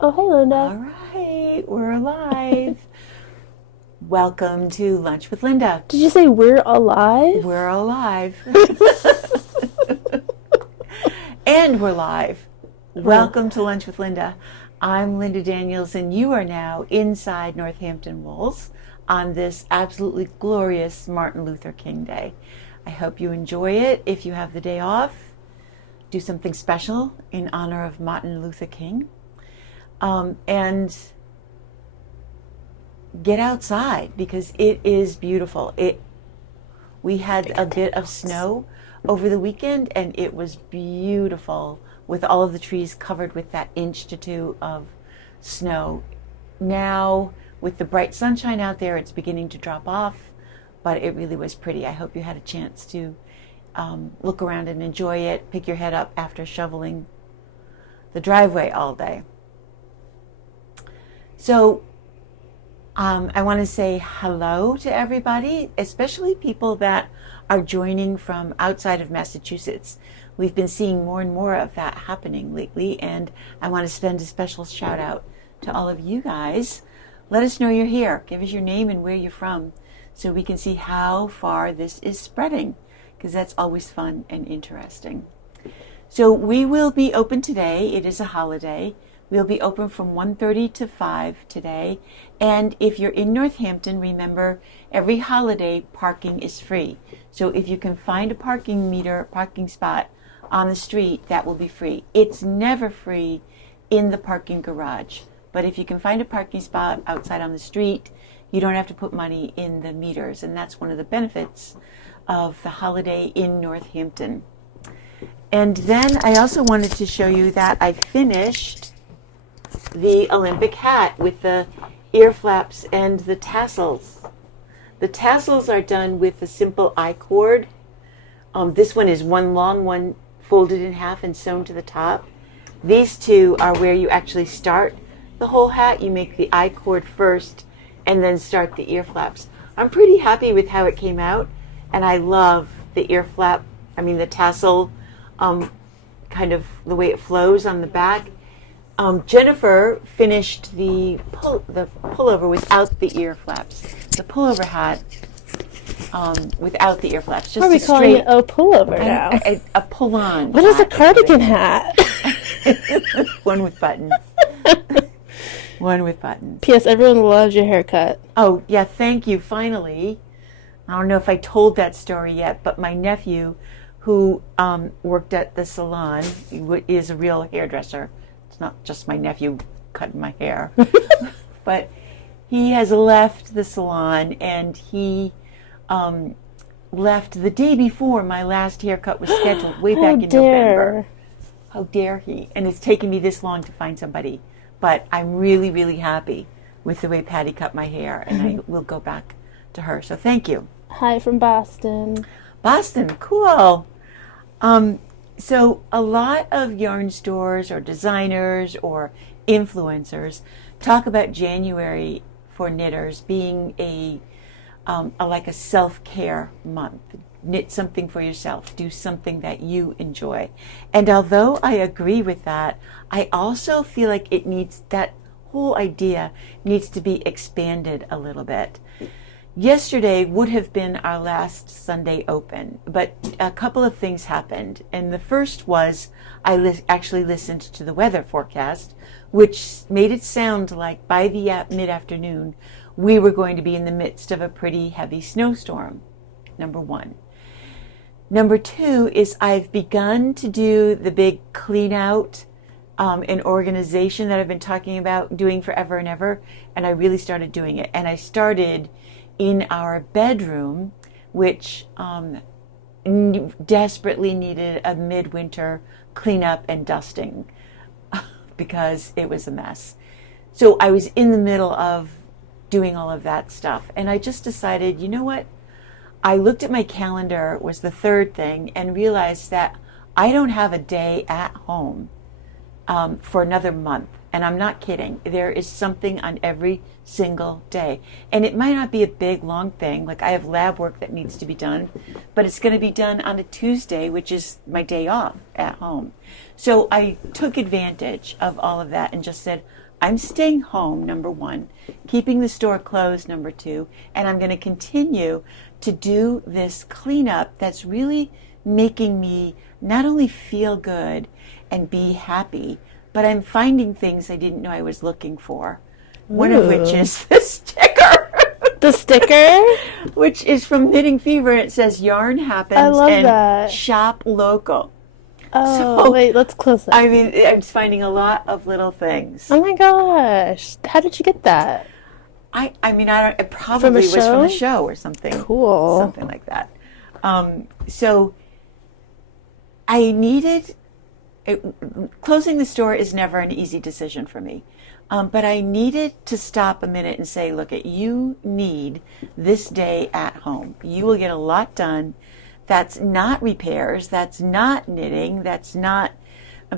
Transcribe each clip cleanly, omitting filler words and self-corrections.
Oh, hey, Linda. All right, we're alive. Welcome to Lunch with Linda. Did you say we're alive? We're alive. And we're live. Welcome to Lunch with Linda. I'm Linda Daniels, and you are now inside Northampton walls on this absolutely glorious Martin Luther King Day. I hope you enjoy it. If you have the day off, do something special in honor of Martin Luther King. And get outside because it is beautiful. We had a bit of snow over the weekend, and it was beautiful with all of the trees covered with that inch to 2 of snow. Now, with the bright sunshine out there, it's beginning to drop off, but it really was pretty. I hope you had a chance to look around and enjoy it, pick your head up after shoveling the driveway all day. So I want to say hello to everybody, especially people that are joining from outside of Massachusetts. We've been seeing more and more of that happening lately, and I want to send a special shout out to all of you guys. Let us know you're here. Give us your name and where you're from so we can see how far this is spreading, because that's always fun and interesting. So we will be open today. It is a holiday. We'll be open from 1:30 to 5 today. And if you're in Northampton, remember, every holiday parking is free. So if you can find a parking spot on the street, that will be free. It's never free in the parking garage. But if you can find a parking spot outside on the street, you don't have to put money in the meters. And that's one of the benefits of the holiday in Northampton. And then I also wanted to show you that I finished the Olympic hat with the ear flaps and the tassels. The tassels are done with a simple I-cord. This one is one long one folded in half and sewn to the top. These two are where you actually start the whole hat. You make the I-cord first and then start the ear flaps. I'm pretty happy with how it came out, and I love the the tassel, kind of the way it flows on the back. Jennifer finished the pullover without the ear flaps. The pullover hat without the ear flaps. Why are we calling it a pullover now? A pull-on. What is a cardigan hat? One with buttons. One with buttons. P.S. Everyone loves your haircut. Oh, yeah, thank you. Finally. I don't know if I told that story yet, but my nephew, who worked at the salon, is a real hairdresser. It's not just my nephew cutting my hair. But he has left the salon, and he left the day before my last haircut was scheduled, way back in November. How dare he? And it's taken me this long to find somebody. But I'm really, really happy with the way Patty cut my hair, and I will go back to her. So thank you. Hi from Boston. Boston, cool. So a lot of yarn stores or designers or influencers talk about January for knitters being like a self-care month. Knit something for yourself. Do something that you enjoy. And although I agree with that, I also feel like that whole idea needs to be expanded a little bit. Yesterday would have been our last Sunday open, but a couple of things happened. And the first was I actually listened to the weather forecast, which made it sound like by the mid-afternoon we were going to be in the midst of a pretty heavy snowstorm, number one. Number two is I've begun to do the big clean out and organization that I've been talking about doing forever and ever, and I really started doing it. And I started in our bedroom, which desperately needed a midwinter cleanup and dusting because it was a mess. So I was in the middle of doing all of that stuff, and I just decided, you know what? I looked at my calendar, was the third thing, and realized that I don't have a day at home for another month. And I'm not kidding. There is something on every single day. And it might not be a big, long thing. Like I have lab work that needs to be done, but it's going to be done on a Tuesday, which is my day off at home. So I took advantage of all of that and just said, I'm staying home, number one, keeping the store closed, number two, and I'm going to continue to do this cleanup that's really making me not only feel good and be happy, but I'm finding things I didn't know I was looking for. One of which is the sticker. The sticker? Which is from Knitting Fever, and it says yarn happens I love and that. shop local. Oh, wait, let's close that. I mean, I'm just finding a lot of little things. Oh my gosh. How did you get that? I mean, I don't, it probably was from the show or something. Cool. Something like that. So I needed, closing the store is never an easy decision for me. But I needed to stop a minute and say, look, you need this day at home. You will get a lot done. That's not repairs. That's not knitting. That's not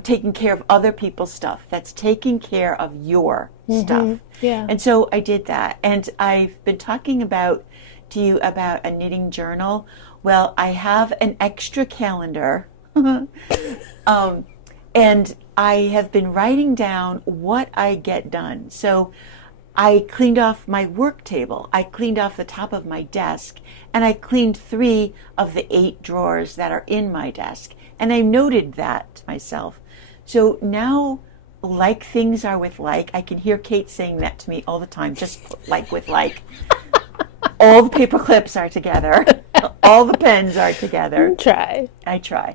taking care of other people's stuff. That's taking care of your stuff. Yeah. And so I did that. And I've been talking to you about a knitting journal. Well, I have an extra calendar. And I have been writing down what I get done. So I cleaned off my work table. I cleaned off the top of my desk. And I cleaned 3 of the 8 drawers that are in my desk. And I noted that to myself. So now, like things are with like, I can hear Kate saying that to me all the time, just like with like. All the paper clips are together. All the pens are together. I try.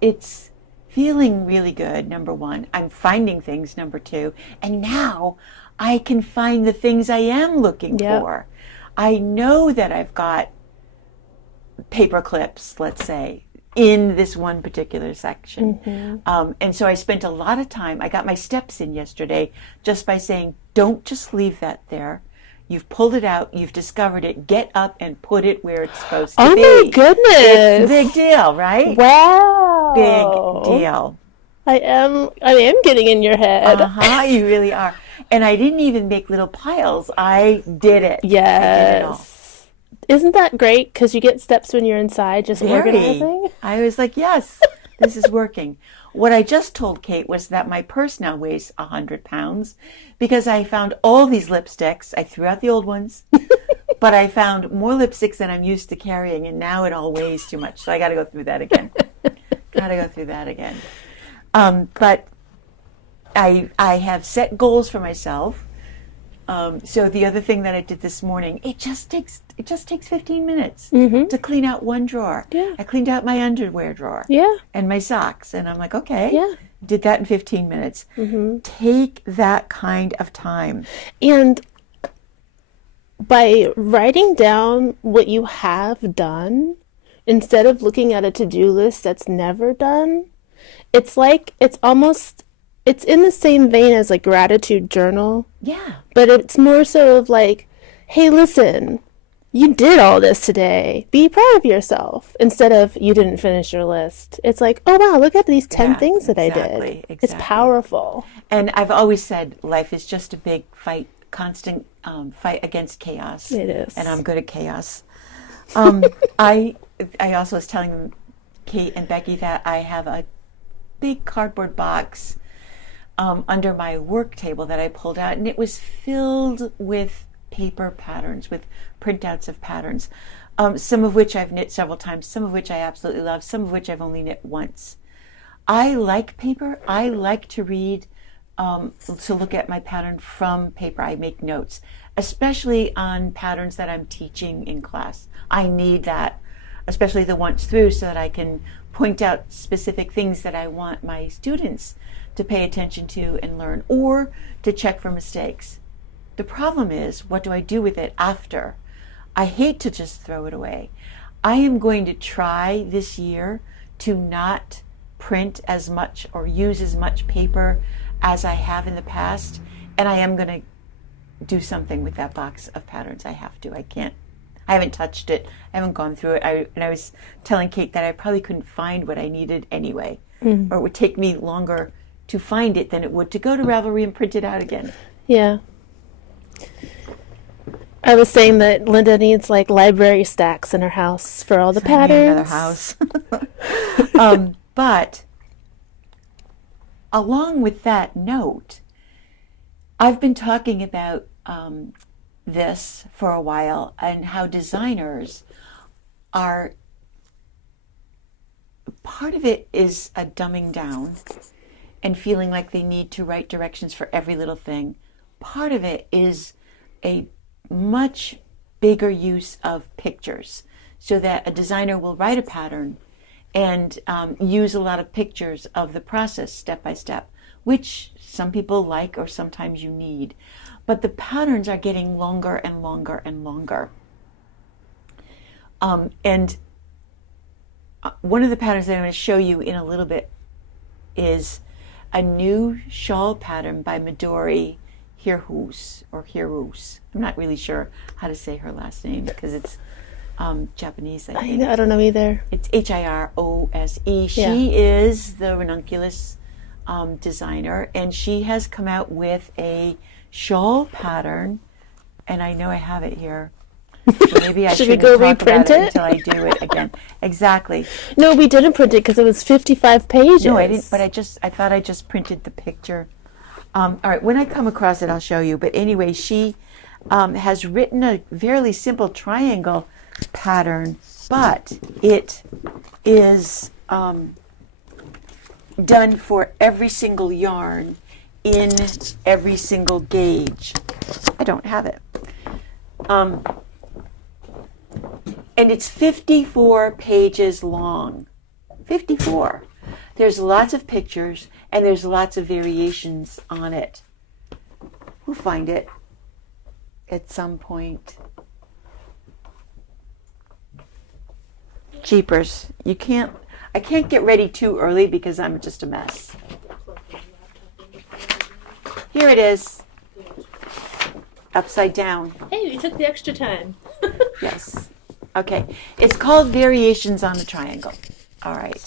It's feeling really good, number one. I'm finding things, number two. And now I can find the things I am looking for. I know that I've got paper clips, let's say, in this one particular section. And so I spent a lot of time, I got my steps in yesterday just by saying, don't just leave that there. You've pulled it out, you've discovered it, get up and put it where it's supposed to be. Oh my goodness. It's a big deal, right? Wow. Big deal. I am getting in your head. You really are. And I didn't even make little piles. I did it. Yes. I did it all. Isn't that great? Because you get steps when you're inside just organizing. I was like, yes, this is working. What I just told Kate was that my purse now weighs 100 pounds because I found all these lipsticks. I threw out the old ones, but I found more lipsticks than I'm used to carrying, and now it all weighs too much. So I got to go through that again. But I have set goals for myself. So the other thing that I did this morning, it just takes 15 minutes to clean out one drawer. Yeah. I cleaned out my underwear drawer. Yeah. And my socks. And I'm like, okay. Yeah. Did that in 15 minutes. Take that kind of time. And by writing down what you have done, instead of looking at a to-do list that's never done, it's in the same vein as like gratitude journal. Yeah. But it's more so of like, hey, listen, you did all this today. Be proud of yourself. Instead of you didn't finish your list. It's like, oh wow, look at these 10 things that I did. Exactly. It's powerful. And I've always said life is just a big fight, constant fight against chaos. It is. And I'm good at chaos. I also was telling Kate and Becky that I have a big cardboard box under my work table that I pulled out, and it was filled with paper patterns, with printouts of patterns, some of which I've knit several times, some of which I absolutely love, some of which I've only knit once. I like paper. I like to read, to look at my pattern from paper. I make notes, especially on patterns that I'm teaching in class. I need that, especially the once through, so that I can point out specific things that I want my students to pay attention to and learn, or to check for mistakes. The problem is, what do I do with it after? I hate to just throw it away. I am going to try this year to not print as much or use as much paper as I have in the past, and I am going to do something with that box of patterns. I have to. I haven't touched it. I haven't gone through it. And I was telling Kate that I probably couldn't find what I needed anyway, or it would take me longer to find it than it would to go to Ravelry and print it out again. Yeah. I was saying that Linda needs like library stacks in her house for all the So I need another patterns. house. But along with that note, I've been talking about this for a while and how designers are, part of it is a dumbing down and feeling like they need to write directions for every little thing. Part of it is a much bigger use of pictures, so that a designer will write a pattern and use a lot of pictures of the process step by step, which some people like or sometimes you need. But the patterns are getting longer and longer and longer. And one of the patterns that I'm going to show you in a little bit is a new shawl pattern by Midori Hirose. I'm not really sure how to say her last name because it's Japanese, I think. I don't know either. It's Hirose. She Yeah. is the ranunculus designer, and she has come out with a shawl pattern, and I know I have it here. So maybe I Should we shouldn't go talk about reprint it? until I do it again. Exactly. No, we didn't print it because it was 55 pages. No, I didn't. But I thought I just printed the picture. All right, when I come across it, I'll show you. But anyway, she has written a fairly simple triangle pattern, but it is done for every single yarn in every single gauge. I don't have it. And it's 54 pages long. 54. There's lots of pictures and there's lots of variations on it. We'll find it at some point. Jeepers. I can't get ready too early because I'm just a mess. Here it is. Upside down. Hey, we took the extra time. Yes. Okay. It's called Variations on a Triangle. All right.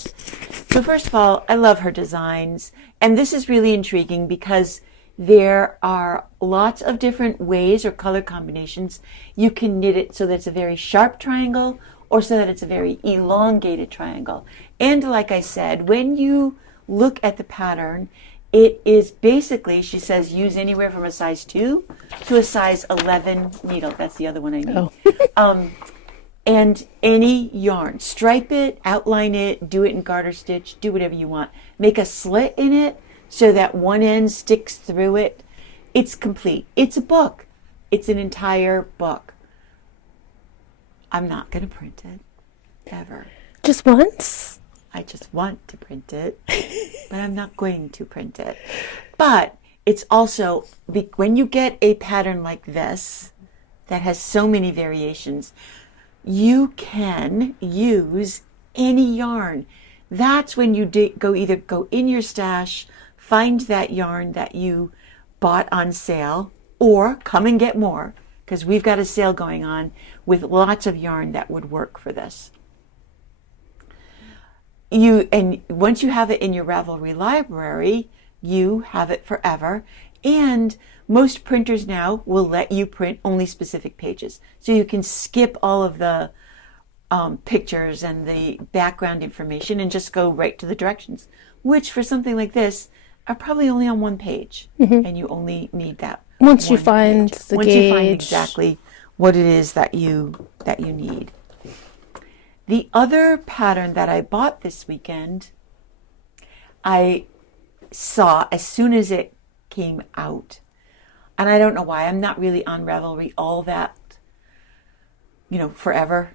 So first of all, I love her designs. And this is really intriguing because there are lots of different ways or color combinations you can knit it so that it's a very sharp triangle or so that it's a very elongated triangle. And like I said, when you look at the pattern, it is basically, she says, use anywhere from a size 2 to a size 11 needle. That's the other one I need. Oh. And any yarn. Stripe it, outline it, do it in garter stitch, do whatever you want. Make a slit in it so that one end sticks through it. It's complete. It's a book. It's an entire book. I'm not going to print it, ever. Just once? I just want to print it, but I'm not going to print it. But it's also, when you get a pattern like this that has so many variations, you can use any yarn. That's when you either go in your stash, find that yarn that you bought on sale, or come and get more, because we've got a sale going on with lots of yarn that would work for this. And once you have it in your Ravelry library, you have it forever. And most printers now will let you print only specific pages. So you can skip all of the pictures and the background information and just go right to the directions, which for something like this are probably only on one page. Mm-hmm. And you only need that once you find page. the Once gauge. you find exactly what it is that you need. The other pattern that I bought this weekend, I saw as soon as it came out. And I don't know why. I'm not really on Ravelry all that, forever,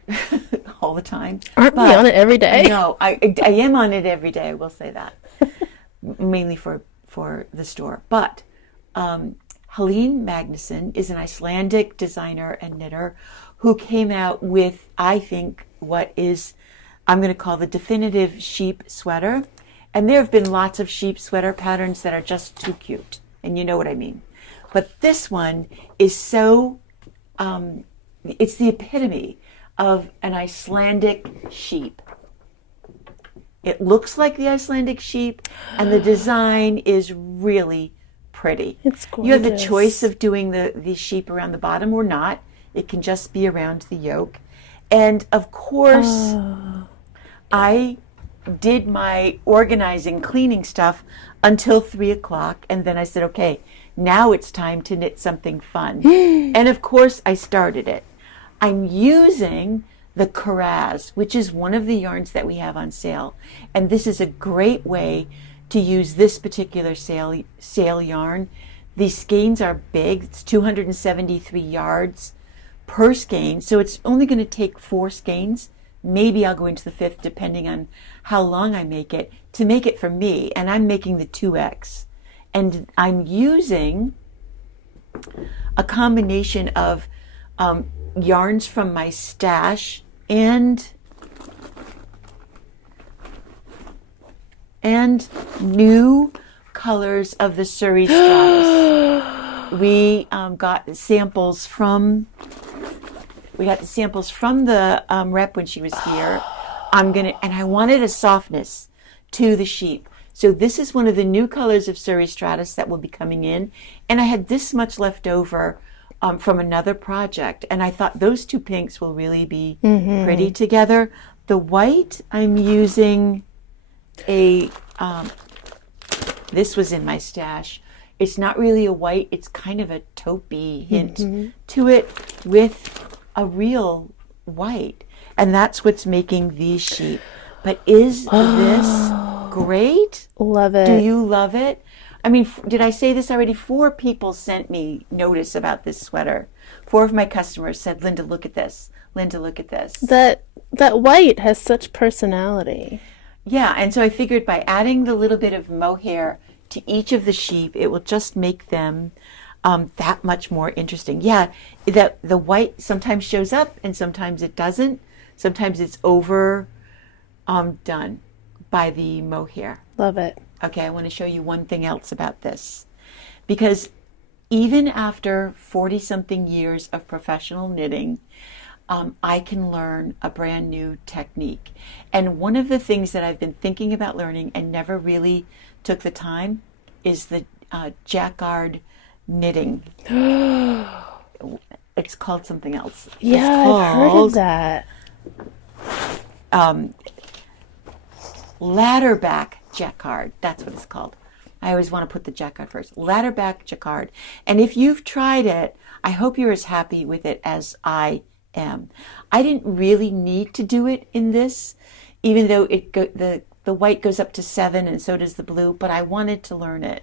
all the time. Aren't we on it every day? No, I am on it every day, I will say that. Mainly for the store. But Helene Magnusson is an Icelandic designer and knitter who came out with, I think, what is, I'm going to call the definitive sheep sweater. And there have been lots of sheep sweater patterns that are just too cute. And you know what I mean. But this one is so, it's the epitome of an Icelandic sheep. It looks like the Icelandic sheep, and the design is really pretty. It's You have the choice gorgeous. of doing the sheep around the bottom or not. It can just be around the yoke. And of course, Oh, I did my organizing, cleaning stuff until 3 o'clock. And then I said, okay, now it's time to knit something fun. And of course, I started it. I'm using the Karaz, which is one of the yarns that we have on sale. And this is a great way to use this particular sale yarn. These skeins are big. It's 273 yards per skein. So it's only going to take 4 skeins. Maybe I'll go into the 5th depending on how long I make it to make it for me. And I'm making the 2X. And I'm using a combination of yarns from my stash and new colors of the Surrey stratus. We got the samples from the rep when she was here. And I wanted a softness to the sheep. So this is one of the new colors of Surrey stratus that will be coming in. And I had this much left over from another project. And I thought those 2 pinks will really be pretty together. The white, I'm using this was in my stash. It's not really a white, it's kind of a taupey hint to it with a real white. And that's what's making these sheep. But is this great? love Do it. you love it? I mean, did I say this already? 4 people sent me notice about this sweater. 4 of my customers said, Linda, look at this. Linda, look at this. That white has such personality. Yeah, and so I figured by adding the little bit of mohair to each of the sheep, it will just make them that much more interesting. Yeah, the white sometimes shows up and sometimes it doesn't. Sometimes it's over done by the mohair. Love it. Okay, I want to show you one thing else about this. Because even after 40-something years of professional knitting, I can learn a brand new technique. And one of the things that I've been thinking about learning and never really took the time is the jacquard knitting. It's called something else. Yeah, I've heard of that. Ladderback jacquard. That's what it's called. I always want to put the jacquard first. Ladderback jacquard. And if you've tried it, I hope you're as happy with it as I am. I didn't really need to do it in this, even though the white goes up to 7 and so does the blue, but I wanted to learn it.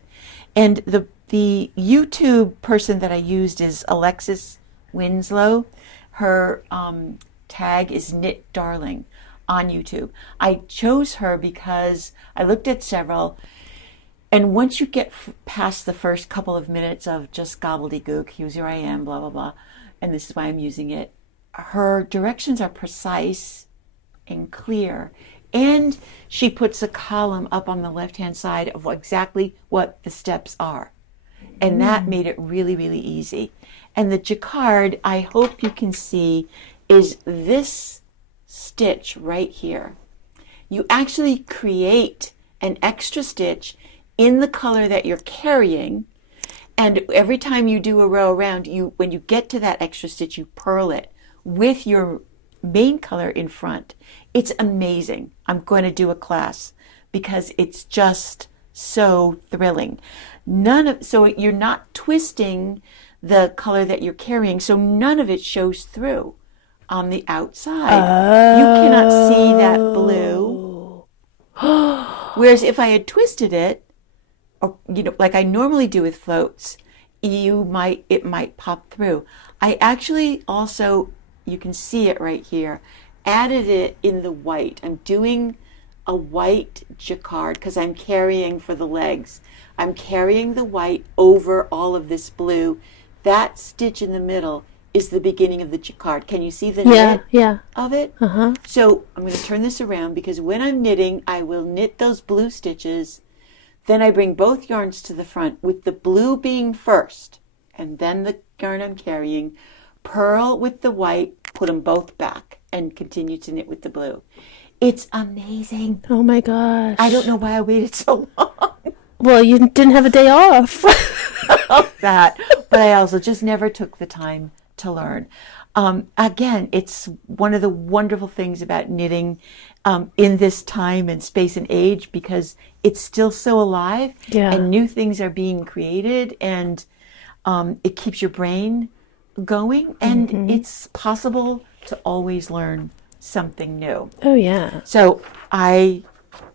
And the YouTube person that I used is Alexis Winslow. Her tag is Knit Darling on YouTube. I chose her because I looked at several, and once you get past the first couple of minutes of just gobbledygook, here I am, blah, blah, blah, and this is why I'm using it, her directions are precise and clear. And she puts a column up on the left-hand side of exactly what the steps are. And that made it really, really easy. And the jacquard, I hope you can see, is this stitch right here. You actually create an extra stitch in the color that you're carrying. And every time you do a row around, when you get to that extra stitch, you purl it with your main color in front. It's amazing. I'm going to do a class because it's just so thrilling. So you're not twisting the color that you're carrying, so none of it shows through on the outside. You cannot see that blue. Whereas if I had twisted it, or like I normally do with floats, it might pop through. I actually also, you can see it right here, added it in the white. I'm doing a white jacquard because I'm carrying for the legs. I'm carrying the white over all of this blue. That stitch in the middle is the beginning of the jacquard. Can you see the knit of it? So I'm going to turn this around because when I'm knitting, I will knit those blue stitches. Then I bring both yarns to the front with the blue being first, and then the yarn I'm carrying, purl with the white, put them both back, and continue to knit with the blue. It's amazing. Oh my gosh. I don't know why I waited so long. Well, you didn't have a day off. That, but I also just never took the time to learn. Again, it's one of the wonderful things about knitting in this time and space and age, because it's still so alive, Yeah. and new things are being created, and it keeps your brain going, and it's possible to always learn something new. Oh, yeah. So I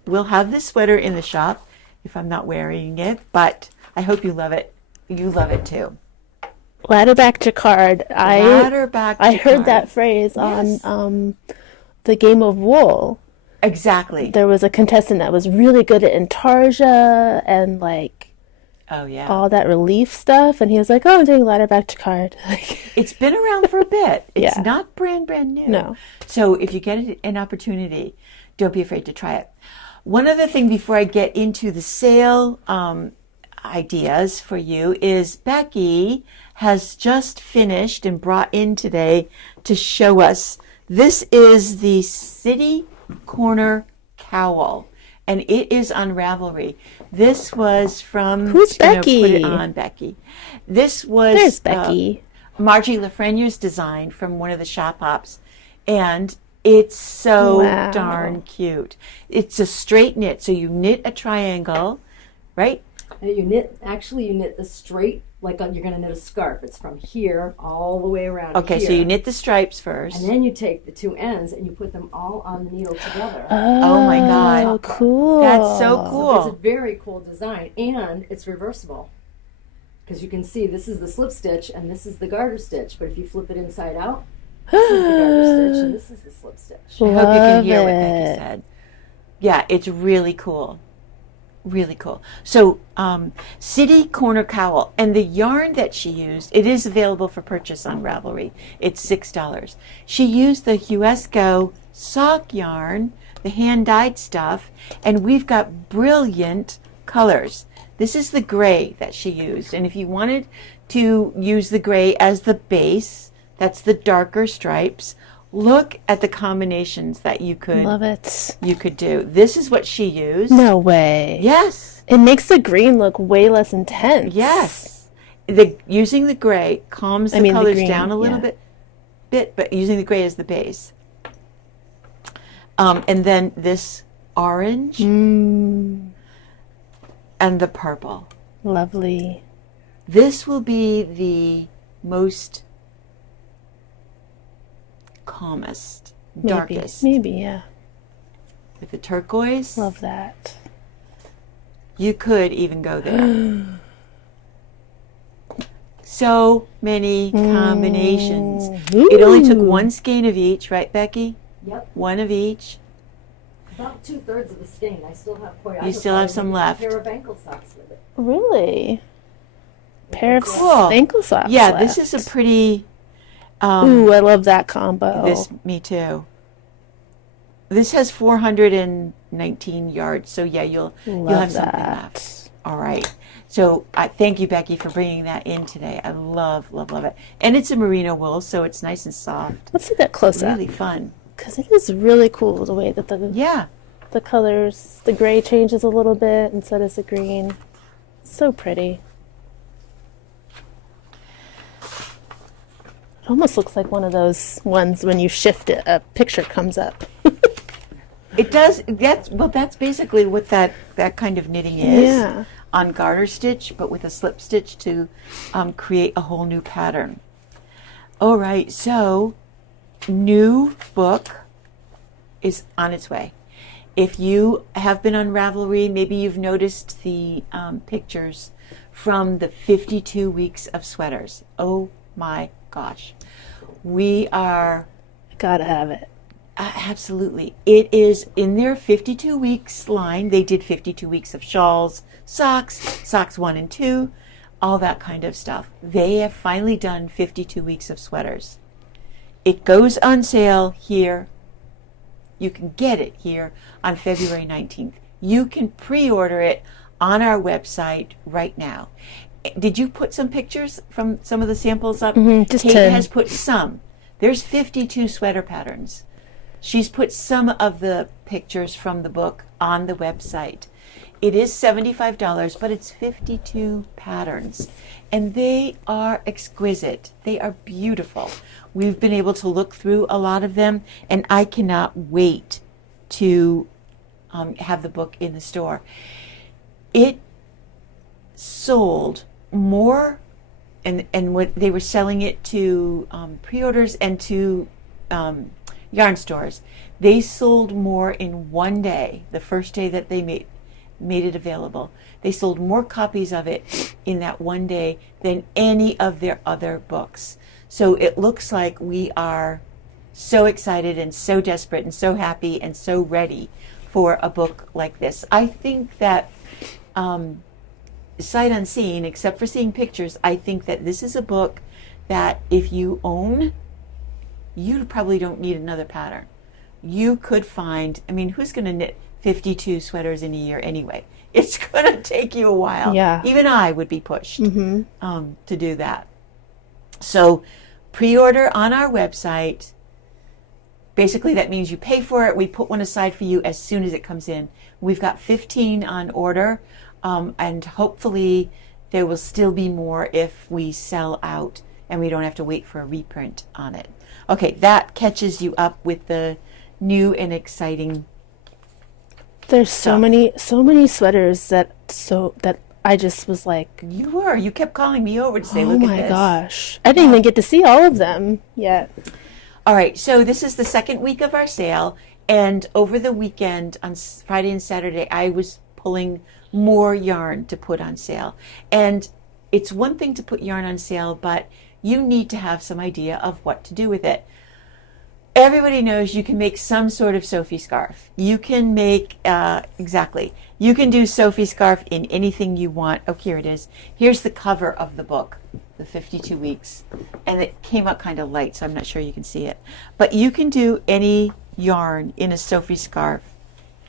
will have this sweater in the shop if I'm not wearing it, but I hope you love it. You love it too. Ladderback jacquard. Ladderback I heard jacquard. that phrase Yes. on the game of wool. Exactly. There was a contestant that was really good at intarsia and like Oh, yeah. all that relief stuff, and he was like, "Oh, I'm doing ladderback jacquard." Like, It's been around for a bit. It's Yeah. not brand new. No. So if you get an opportunity, don't be afraid to try it. One other thing before I get into the sale ideas for you is Becky has just finished and brought in today to show us. This is the City Corner cowl, and it is on Ravelry. This was from Who's Becky? Put it on, Becky. This was there's Becky. Margie Lafreniere's design from one of the shop hops, and it's so Wow. darn cute. It's a straight knit, so you knit a triangle, right? And you knit the straight, like you're going to knit a scarf. It's from here all the way around Okay, here. so you knit the stripes first. And then you take the two ends and you put them all on the needle together. Oh my God. Oh, cool. That's so So cool. it's a very cool design, and it's reversible. Because you can see this is the slip stitch and this is the garter stitch. But if you flip it inside out, this is the garter stitch and this is the slip stitch. I hope you can Love hear what it. Becky said. Yeah, it's really cool. Really cool. So, City Corner cowl, and the yarn that she used, it is available for purchase on Ravelry. It's $6. She used the Huesco sock yarn, the hand-dyed stuff, and we've got brilliant colors. This is the gray that she used, and if you wanted to use the gray as the base, that's the darker stripes. Look at the combinations that you could Love it. do. This is what she used. No way. Yes. It makes the green look way less intense. Yes. Using the gray calms the the colors green, down a little yeah. bit, but using the gray as the base. And then this orange Mm, and the purple. lovely. This will be the most calmest, Maybe. darkest. Maybe, yeah. With the turquoise, Love that. you could even go there. So many combinations. It only took Ooh. one skein of each, right, Becky? Yep, One of each. about 2/3 of the skein. I still have quite. You still have some left. A pair of ankle socks with it. Really? Pair of Cool. ankle socks Yeah, left. this is a pretty. Ooh, I love that combo. Me too. This has 419 yards, so yeah, you'll love have something that. left. All right. So I thank you, Becky, for bringing that in today. I love it, and it's a merino wool, so it's nice and soft. Let's see that close up. Really fun. Because it is really cool the way that Yeah. the colors, the gray changes a little bit, and so does the green. So pretty. It almost looks like one of those ones when you shift it, a picture comes up. It does. That's basically what that kind of knitting is. Yeah. On garter stitch, but with a slip stitch to create a whole new pattern. All right, so new book is on its way. If you have been on Ravelry, maybe you've noticed the pictures from the 52 weeks of sweaters. Oh my gosh. We are Gotta have it. absolutely. It is in their 52 weeks line. They did 52 weeks of shawls, socks 1 and 2, all that kind of stuff. They have finally done 52 weeks of sweaters. It goes on sale here. You can get it here on February 19th. You can pre-order it on our website right now. Did you put some pictures from some of the samples up? Just Kate 10. has put some. There's 52 sweater patterns. She's put some of the pictures from the book on the website. It is $75, but it's 52 patterns. And they are exquisite. They are beautiful. We've been able to look through a lot of them, and I cannot wait to have the book in the store. It sold more, and what they were selling it to pre-orders and to yarn stores. They sold more in one day, the first day that they made it available. They sold more copies of it in that one day than any of their other books. So it looks like we are so excited and so desperate and so happy and so ready for a book like this. I think that sight unseen, except for seeing pictures, I think that this is a book that if you own, you probably don't need another pattern. You could find, I mean, who's going to knit 52 sweaters in a year anyway? It's going to take you a while. Yeah. Even I would be pushed to do that. So pre-order on our website. Basically, that means you pay for it. We put one aside for you as soon as it comes in. We've got 15 on order, and hopefully there will still be more if we sell out and we don't have to wait for a reprint on it. Okay, that catches you up with the new and exciting. There's so many sweaters that I just was like, You kept calling me over to say, oh look at my this. gosh. I didn't even get to see all of them yet. All right, so this is the second week of our sale, and over the weekend on Friday and Saturday, I was pulling more yarn to put on sale. And it's one thing to put yarn on sale, but you need to have some idea of what to do with it. Everybody knows you can make some sort of Sophie scarf. You can make, you can do Sophie scarf in anything you want. Oh, here it is. Here's the cover of the book, the 52 weeks. And it came up kind of light, so I'm not sure you can see it. But you can do any yarn in a Sophie scarf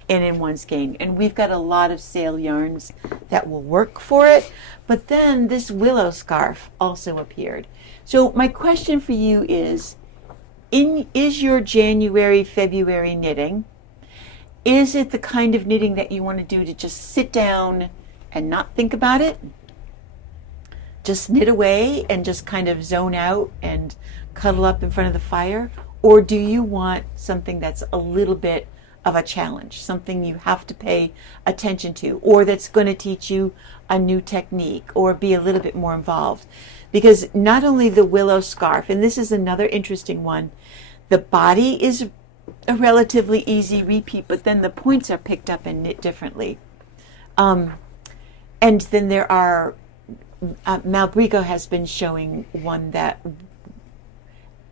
and in one skein. And we've got a lot of sale yarns that will work for it. But then this willow scarf also appeared. So my question for you is your January, February knitting, is it the kind of knitting that you want to do to just sit down and not think about it? Just knit away and just kind of zone out and cuddle up in front of the fire? Or do you want something that's a little bit of a challenge, something you have to pay attention to, or that's going to teach you a new technique or be a little bit more involved? Because not only the willow scarf, and this is another interesting one, the body is a relatively easy repeat, but then the points are picked up and knit differently. And then there are, Malbrico has been showing one that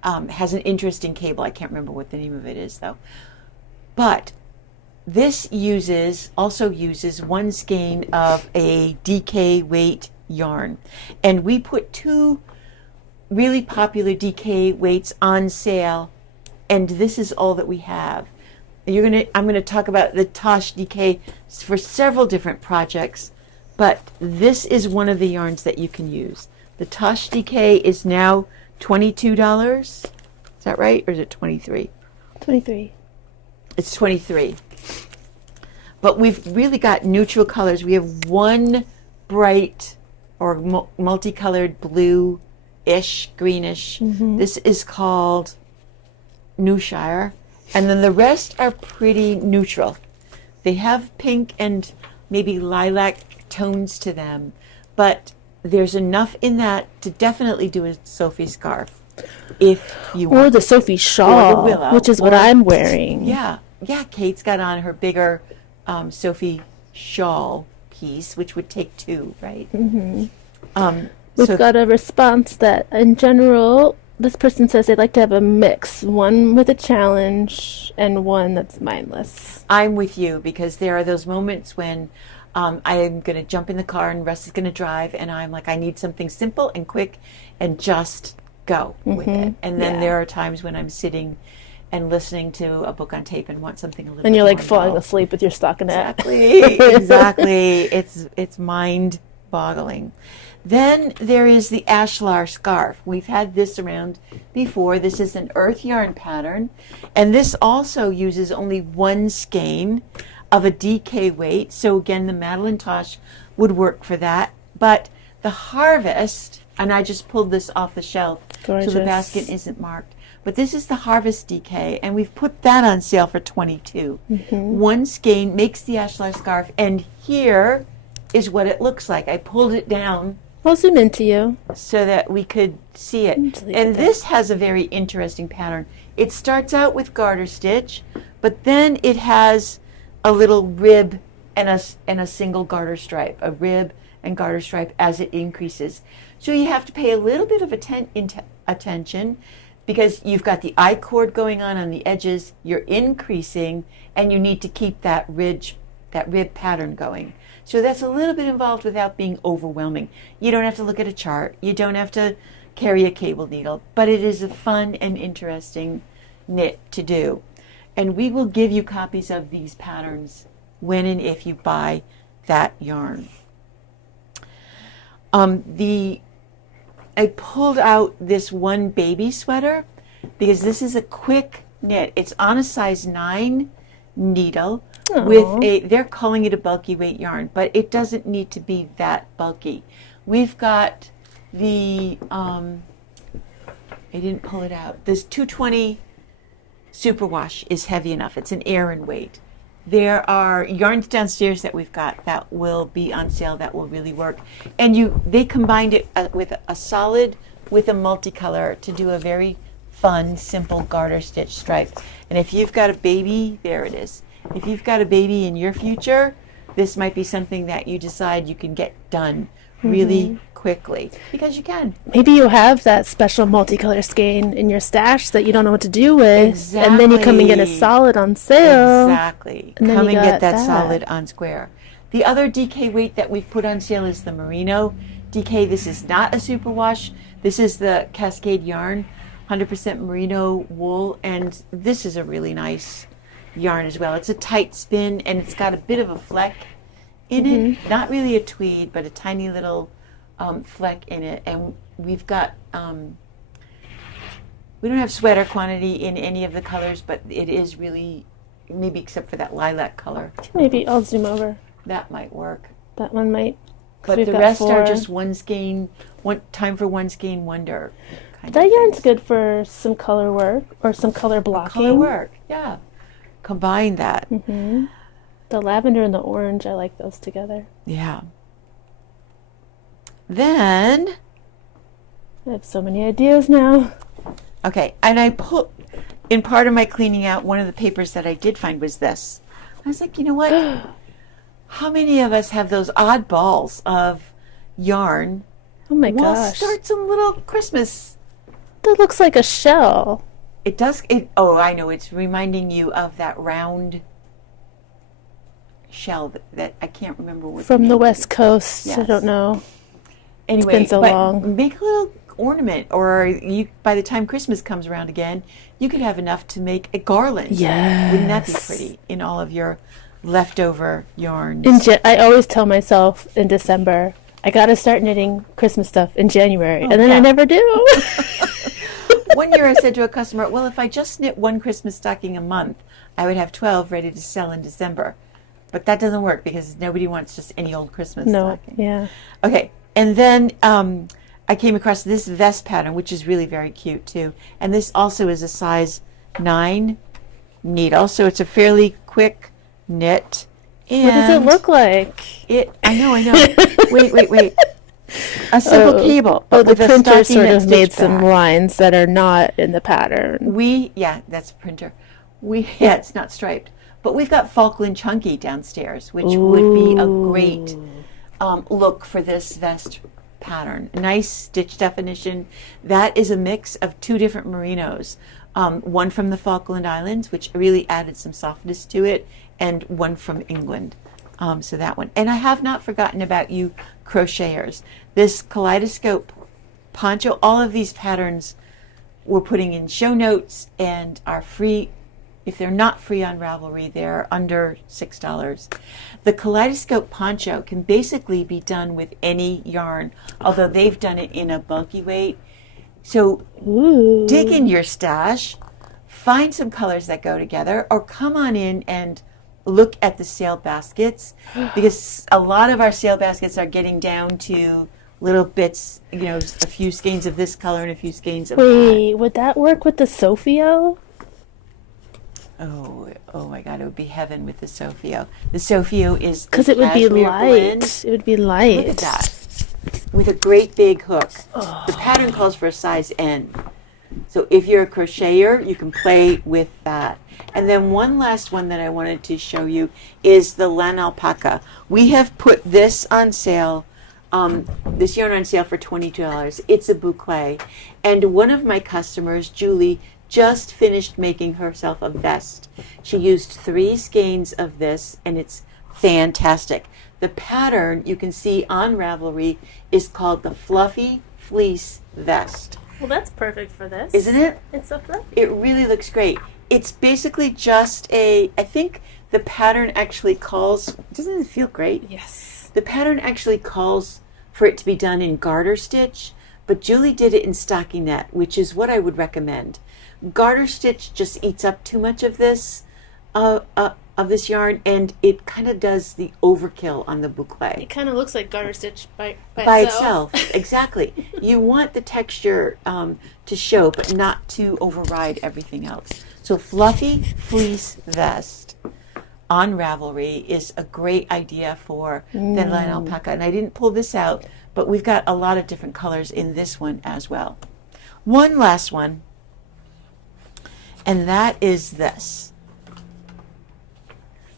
has an interesting cable. I can't remember what the name of it is though. But this also uses one skein of a DK weight yarn. And we put two really popular DK weights on sale, and this is all that we have. I'm gonna talk about the Tosh DK for several different projects, but this is one of the yarns that you can use. The Tosh DK is now $22. Is that right? Or is it 23? 23. It's 23. But we've really got neutral colors. We have one bright or multicolored blue-ish, greenish. This is called Newshire. And then the rest are pretty neutral. They have pink and maybe lilac tones to them, but there's enough in that to definitely do a Sophie scarf if you want. Or the Sophie shawl, Or the willow, which is what I'm wearing. Yeah, Kate's got on her bigger Sophie shawl piece, which would take two, right? We've got a response that, in general, this person says they'd like to have a mix, one with a challenge and one that's mindless. I'm with you, because there are those moments when I'm going to jump in the car and Russ is going to drive, and I'm like, I need something simple and quick and just go with it. And then there are times when I'm sitting and listening to a book on tape and want something a little And bit you're like more falling involved. asleep with your stockinette. Exactly. It's mind mind-boggling. Then there is the Ashlar scarf. We've had this around before. This is an Urth yarn pattern, and this also uses only one skein of a DK weight. So again, the Madeline Tosh would work for that. But the Harvest, and I just pulled this off the shelf, Gorgeous. so the basket isn't marked. But this is the Harvest DK, and we've put that on sale for $22. One skein makes the Ashlar scarf, and here is what it looks like. I pulled it down I'll zoom into you. so that we could see it. And this has a very interesting pattern. It starts out with garter stitch, but then it has a little rib and a single garter stripe, a rib and garter stripe as it increases. So you have to pay a little bit of attention because you've got the I-cord going on the edges, you're increasing, and you need to keep that rib pattern going. So that's a little bit involved without being overwhelming. You don't have to look at a chart. You don't have to carry a cable needle, but it is a fun and interesting knit to do. And we will give you copies of these patterns when and if you buy that yarn. I pulled out this one baby sweater because this is a quick knit. It's on a size 9 needle. With they're calling it a bulky weight yarn, but it doesn't need to be that bulky. We've got the, I didn't pull it out. This 220 superwash is heavy enough. It's an Aran weight. There are yarns downstairs that we've got that will be on sale that will really work. And they combined it with a solid with a multicolor to do a very fun, simple garter stitch stripe. And if you've got a baby, there it is. If you've got a baby in your future, this might be something that you decide you can get done really quickly, because you can. Maybe you have that special multicolor skein in your stash that you don't know what to do with, and then you come and get a solid on sale. Exactly. And then Come you and get got that solid on square. The other DK weight that we've put on sale is the Merino DK. This is not a superwash. This is the Cascade yarn, 100% merino wool, and this is a really nice yarn as well. It's a tight spin, and it's got a bit of a fleck in it. Not really a tweed, but a tiny little fleck in it. And we've got, we don't have sweater quantity in any of the colors, but it is really, maybe except for that lilac color. Maybe I'll zoom over. That might work. That one might. But the rest are just one skein, time for one skein wonder. That yarn's good for some color work or some color blocking. Color work, yeah. Combine that. The lavender and the orange, I like those together. Yeah. Then, I have so many ideas now. okay, and I put, in part of my cleaning out, one of the papers that I did find was this. I was like, you know what? How many of us have those odd balls of yarn? Oh my We'll gosh. start some little Christmas. That looks like a shell. It does, oh, I know, it's reminding you of that round shell that I can't remember what From name the is. West Coast. I Yes. don't know. Anyway, been so but long. make a little ornament, or you, by the time Christmas comes around again, you could have enough to make a garland. Yes. Wouldn't that be pretty in all of your leftover yarns? I always tell myself in December, I gotta start knitting Christmas stuff in January, and then yeah. I never do. One year I said to a customer, well, if I just knit one Christmas stocking a month, I would have 12 ready to sell in December. But that doesn't work because nobody wants just any old Christmas No, stocking. yeah. Okay, and then I came across this vest pattern, which is really very cute too. And this also is a size 9 needle, so it's a fairly quick knit. And What does it look like? I know. Wait. A simple cable. Oh, but the with a printer stocking sort that of made stitched some back. lines that are not in the pattern. That's a printer. It's not striped. But we've got Falkland Chunky downstairs, which would be a great look for this vest pattern. Nice stitch definition. That is a mix of 2 different merinos. One from the Falkland Islands, which really added some softness to it, and one from England. So that one. And I have not forgotten about you crocheters. This kaleidoscope poncho, all of these patterns we're putting in show notes and are free If they're not free on Ravelry, they're under $6. The kaleidoscope poncho can basically be done with any yarn, although they've done it in a bulky weight. So dig in your stash, find some colors that go together, or come on in and look at the sale baskets, because a lot of our sale baskets are getting down to little bits, a few skeins of this color and a few skeins of that. Wait, would that work with the Sophio? Oh my God, it would be heaven with the Sophio. The Sophio is Because it would be light. blend. It would be light. Look at that. With a great big hook. The pattern calls for a size N. So if you're a crocheter, you can play with that. And then one last one that I wanted to show you is the Lan Alpaca. We have put this on sale, this yarn on sale for $22. It's a boucle. And one of my customers, Julie, just finished making herself a vest. She used 3 skeins of this, and it's fantastic. The pattern you can see on Ravelry is called the Fluffy Fleece Vest. Well, that's perfect for this. Isn't it? It's so fluffy. It really looks great. It's basically just I think the pattern actually calls, doesn't it feel great? Yes. The pattern actually calls for it to be done in garter stitch, but Julie did it in stockinette, which is what I would recommend. Garter stitch just eats up too much of this yarn, and it kind of does the overkill on the boucle. It kind of looks like garter stitch by itself. Exactly. You want the texture to show, but not to override everything else. So Fluffy Fleece Vest on Ravelry is a great idea for the Lan Alpaca. And I didn't pull this out, but we've got a lot of different colors in this one as well. One last one, and that is this.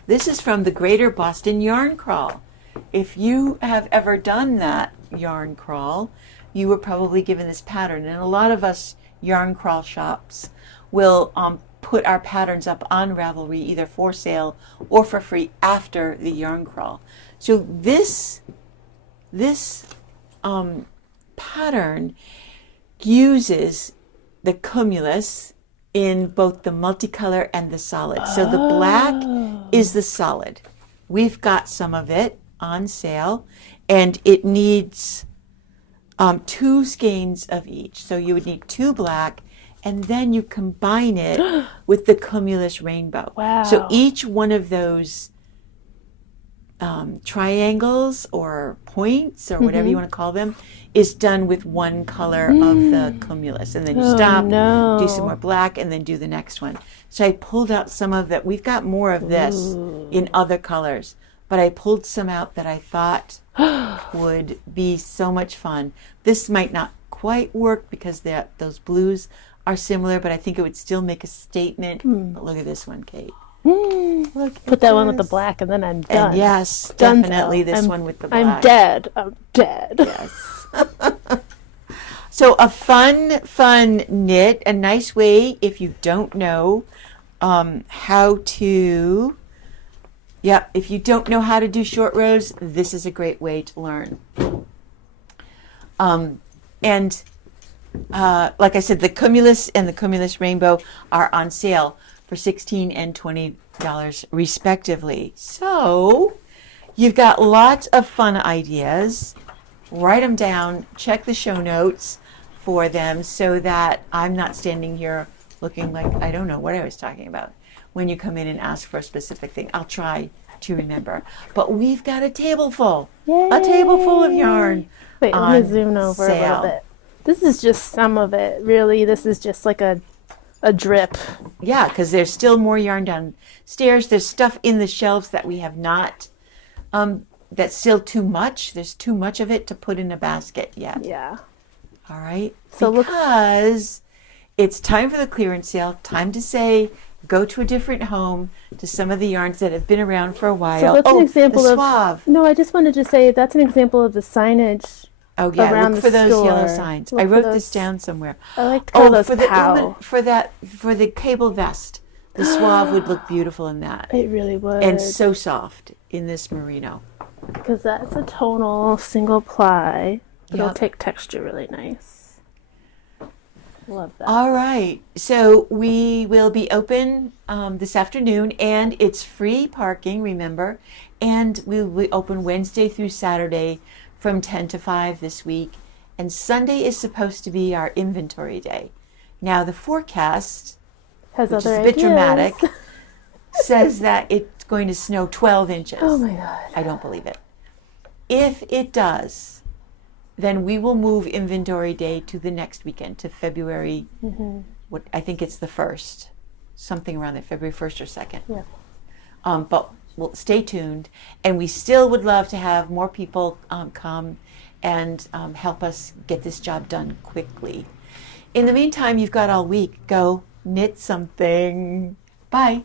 This is from the Greater Boston Yarn Crawl. If you have ever done that yarn crawl, you were probably given this pattern. And a lot of us yarn crawl shops will put our patterns up on Ravelry either for sale or for free after the yarn crawl. So this pattern uses the cumulus in both the multicolor and the solid. So the black is the solid. We've got some of it on sale, and it needs 2 skeins of each. So you would need 2 black, and then you combine it with the cumulus rainbow. Wow. So each one of those triangles or points or whatever you want to call them is done with one color of the cumulus, and then you stop, do some more black, and then do the next one. So I pulled out some of that. We've got more of this in other colors, but I pulled some out that I thought would be so much fun. This might not quite work because those blues are similar, but I think it would still make a statement. But look at this one, Kate. Put that one with the black, and then I'm done. And yes, Done. definitely this one with the black. I'm dead. I'm dead. Yes. So a fun knit, a nice way if you don't know how to, if you don't know how to do short rows, this is a great way to learn. And like I said, the cumulus and the cumulus rainbow are on sale for $16 and $20 respectively. So you've got lots of fun ideas. Write them down, check the show notes for them so that I'm not standing here looking like I don't know what I was talking about when you come in and ask for a specific thing. I'll try to remember. But we've got a table full. Yay. A table full of yarn. Wait, let me zoom over sale. a little bit. This is just some of it. Really, this is just like a drip. Yeah, because there's still more yarn downstairs. There's stuff in the shelves that we have not, that's still too much. There's too much of it to put in a basket yet. Yeah. All right? So because it's time for the clearance sale, time to say, go to a different home, to some of the yarns that have been around for a while. So that's an example the of suave. No, I just wanted to say that's an example of the signage. Oh yeah, around look for the those yellow store. signs. Look I for wrote those. this down somewhere. I like to call those for the POW. for the cable vest. The suave would look beautiful in that. It really would. And so soft in this merino. Because that's a tonal single ply. It'll Yep. take texture really nice. Love that. All right. So we will be open this afternoon, and it's free parking, remember. And we'll be open Wednesday through Saturday from 10 to 5 this week. And Sunday is supposed to be our inventory day. Now, the forecast, Has which is other a bit ideas. dramatic, says that it's going to snow 12 inches. Oh my God. I don't believe it. If it does, then we will move inventory day to the next weekend, to February, what I think it's the 1st, something around there, February 1st or 2nd. Yeah. But we'll stay tuned, and we still would love to have more people come and help us get this job done quickly. In the meantime, you've got all week. Go knit something. Bye.